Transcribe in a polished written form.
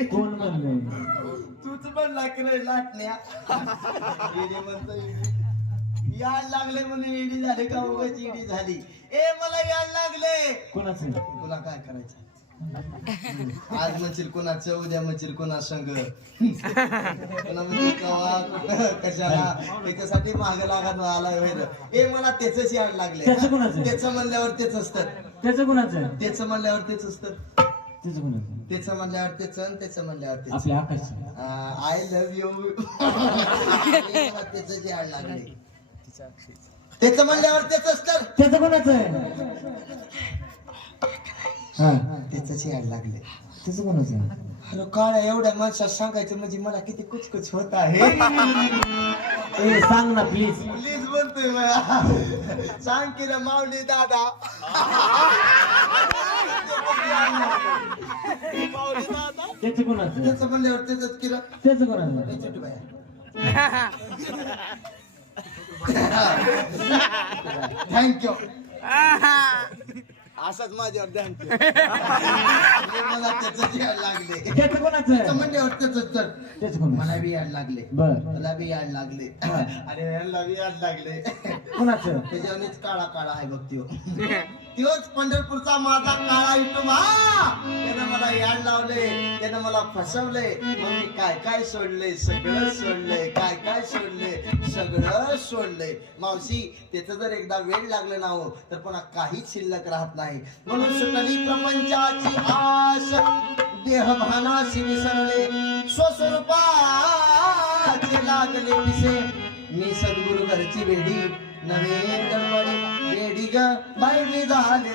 येडी कोण म्हणले? तूच म्हणला की रे लाटण्या येडी म्हणतो येडी. याड लागले म्हणून येडी झाले का उगाच येडी झाली. ए मला याड लागले. कोणाचं? तुला काय करायचं आज म्हणशील कोणाचं उद्या म्हणशील कोणा संग कोणा म्हणजे कवा कशाला त्याच्यासाठी माग लागत आलाय वेळ. ए मला त्याच याड लागले. त्याचं कोणाचं? त्याचं म्हणल्यावर तेच असतं. त्याचं कोणाचं? त्याचं म्हणल्यावर तेच असतं. त्याचं कोणाचं? त्याचं म्हणल्यावर त्याचं त्याचं म्हणल्यावर त्याचं. आपल्या आकाशचं. I love you. त्याच याड लागले. त्याचं म्हणल्यावर तेच असतं. त्याचं कोणाचं आहे? हा त्याच याड लागले. त्याचं कोणाचं? अरे काळा एवढ्या माणसात सांगायचं म्हणजे मला किती कुचकुच होत आहे. ए सांग ना प्लीज. प्लीज बोलतोय मला. सांग की रे माऊली दादा. माऊली दादा. त्याचं कोणाचं? त्याचं म्हणल्यावर त्याच की रे. त्याचं कोणाचं? ए, छोटू बाया. थँक्यू. असंच माझ्यावर थँक्यू. मला त्याच याड लागले. त्याचं कोणाचं? त्याचं म्हणल्यावर त्याच तर त्याचं कोणाचं? मला बी याड लागले. बर तुला बी याड लागले. अरे यांना बी याड लागले. कोणाचं? त्याच्यावरच काळा काळा आहे बघ त्यो. त्योच पंढरपूरचा माझा काळा विठोबा. त्यानं मला याड लावले. त्यानं मला फसवले. मग मी काय काय सोडले. सगळं सोडलंय. काय काय सोडले. सगळं सोडलंय. मावशी त्याचं जर एकदा वेळ लागलं ना हो तर पुन्हा काहीच शिल्लक राहत नाही. म्हणून सुटली प्रपंचाची आश. देहभानाशी विसरले. स्वस्वरूपाचे लागले विसे. मी सद्गुरु घरची वेडी नवे दरवाडी वेडी ग बाई झाले.